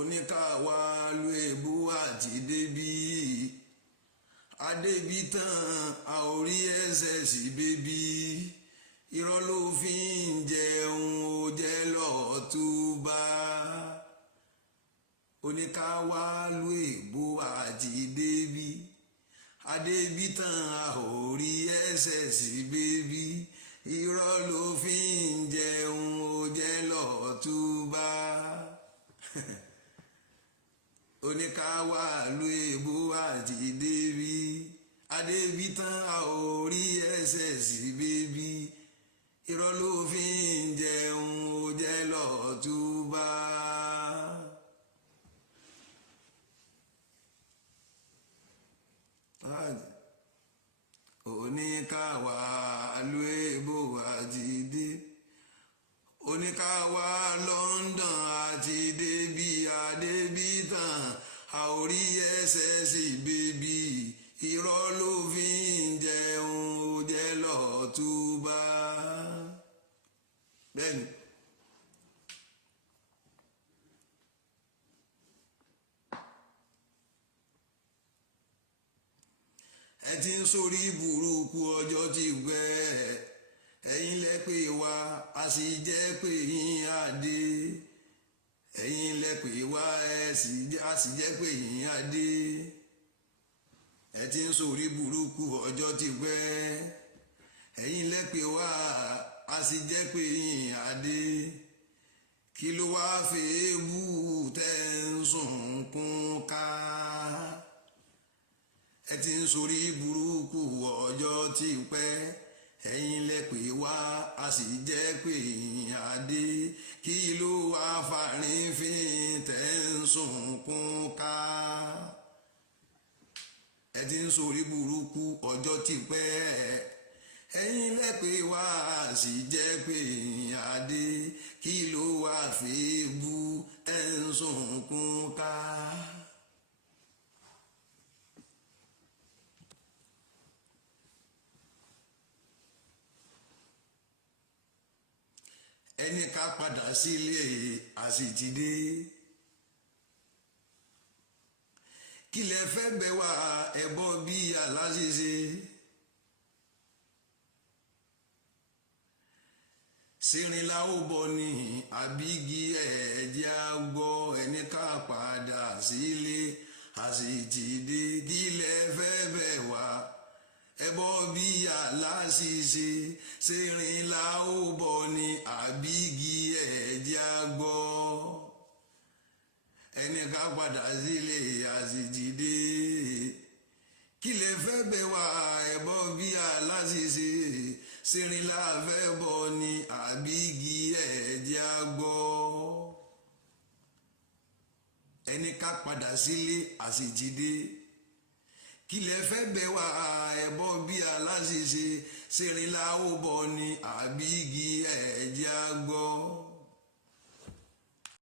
oníkàwá lu èbú àti débí adébí tán a ò rí ẹsẹ̀ sí bébí irọ́ ló fi ń jẹun ó jẹ́ lọ́ọ́ túbà oníkàwá lu èbú àti débí adébí tán a ò rí ẹsẹ̀ sí bébí irọ́ ló fi ń jẹun ó jẹ́ lọ́ọ́ túbà oníkàwá lu èbó àti débí adébí tán a ò rí ẹsẹ̀ sí bébí irọ́ ló fi ń jẹun ó jẹ́ lọ́ọ́ túbà. oníkàwá lu èbó àti dé oníkàwá London àti débí adébí tán a ò rí ẹsẹ̀ sí bébí irọ́ ló fi ń jẹun ó jẹ́ lọ́ọ́ túbà. bẹ́ẹ̀ni ẹ ti ń sórí burúkú ọjọ́ ti gbẹ́ ẹ̀yin lẹ pè wá a sì jẹ́ pé yín adé ẹ̀yin lẹ pè wá a sì jẹ́ pé yín adé ẹ ti ń sórí burúkú ọjọ́ ti gbẹ́ ẹ̀yin lẹ pè wá a sì jẹ́ pé yín adé kí ló wá fẹ́ bú tẹ́ ń sunkún ká ẹ ti ń sórí burúkú ọjọ́ ti pẹ́ ẹ̀yin lẹ pè wá a sì jẹ́ pé yín adé kí ló wá fàrífín tẹ́ ń sunkún ká ẹ ti ń sórí burúkú ọjọ́ ti pẹ́ ẹ̀yin lẹ pè wá a sì jẹ́ pé yín adé kí ló wá fẹ́ bú tẹ́ ń sunkún ká. ẹni ká padà sílé àsìtìdé kí lẹ fẹ́ bẹ̀ wá ẹbọ bí aláṣẹṣe sìnrìnlá ó bọ ní àbígi ẹ̀jẹ̀ àgbọ̀ ẹni ká padà sílé àsìtìdé kí lẹ fẹ́ bẹ̀ wá ẹbọ bí aláṣìṣe sìnrìnlá ó bọ ní àbígi ẹ̀jẹ̀ àgbọ̀ ẹni ká padà sílé àsìtìdé kí lè fẹ́ bẹ̀ wá ẹbọ bí aláṣìṣe sìnrìnlá fẹ́ bọ ní àbígi ẹ̀jẹ̀ àgbọ̀ ẹni ká padà sílé àsìtìdé kí lẹ fẹ́ bẹ̀ wá ẹbọ bí aláṣìṣe sìnrìnlá ó bọ ní àbígi ẹ̀jẹ̀ àgbọ̀.